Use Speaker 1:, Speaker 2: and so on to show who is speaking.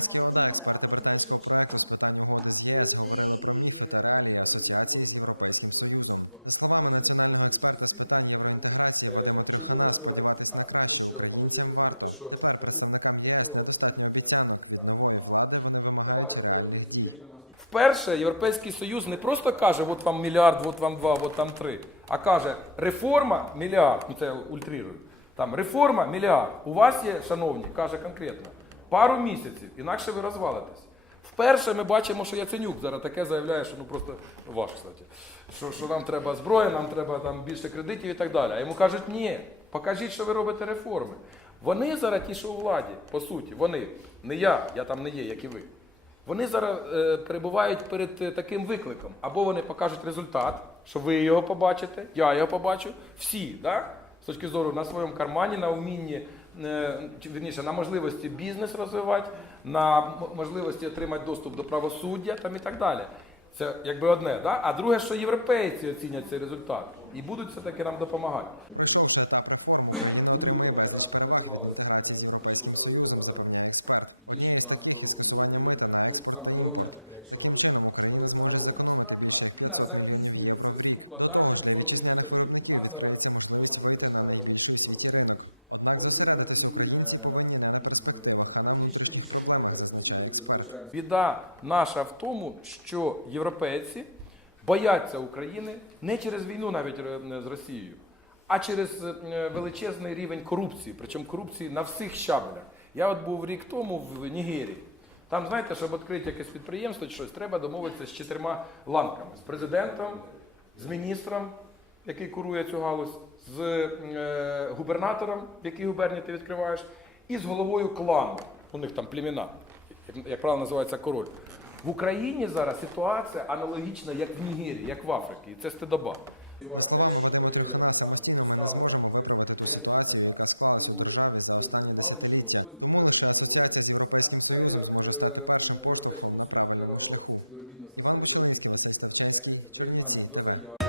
Speaker 1: думали, думали, а потім прийшов час. Люди і Чому я говорю так? Тому що можуть розуміти, що Вперше Європейський Союз не просто каже, от вам мільярд, от вам два, от там три, а каже, реформа мільярд, ну це я ультрирую. Там реформа мільярд. У вас є, шановні, каже конкретно, пару місяців, інакше ви розвалитесь. Вперше ми бачимо, що Яценюк зараз таке заявляє, що ну просто ваш, кстати, що, що нам треба зброя, нам треба там більше кредитів і так далі. А йому кажуть, ні, покажіть, що ви робите реформи. Вони зараз ті, що у владі, по суті, вони, не я, я там не є, як і ви. Вони зараз е, перебувають перед е, таким викликом. Або вони покажуть результат, що ви його побачите, я його побачу, всі, да? Точки зору на своєму кармані, на вмінні, е, чи, вірніше, на можливості бізнес розвивати, на можливості отримати доступ до правосуддя там, і так далі. Це якби одне. Да? А друге, що європейці оцінять цей результат і будуть все-таки нам допомагати. Ну, там головне таке, якщо говорити загалом. Нас запізнюється з укладанням з обміну торгів. У нас зараз Біда наша в тому, що європейці бояться України не через війну навіть е, з Росією, а через е, величезний рівень корупції, причому корупції на всіх щаблях. Я от був рік тому в Нігерії. Там, знаєте, щоб відкрити якесь підприємство чи щось, треба домовитися з чотирма ланками: з президентом, з міністром, який курує цю галузь, з е, губернатором, в якій губернії ти відкриваєш, і з головою клану. У них там племена, як, як правило, називається король. В Україні зараз ситуація аналогічна, як в Нігерії, як в Африці, і це стидоба. на ринок в Європейському суді треба. Співробітництво з приєднання до заяв.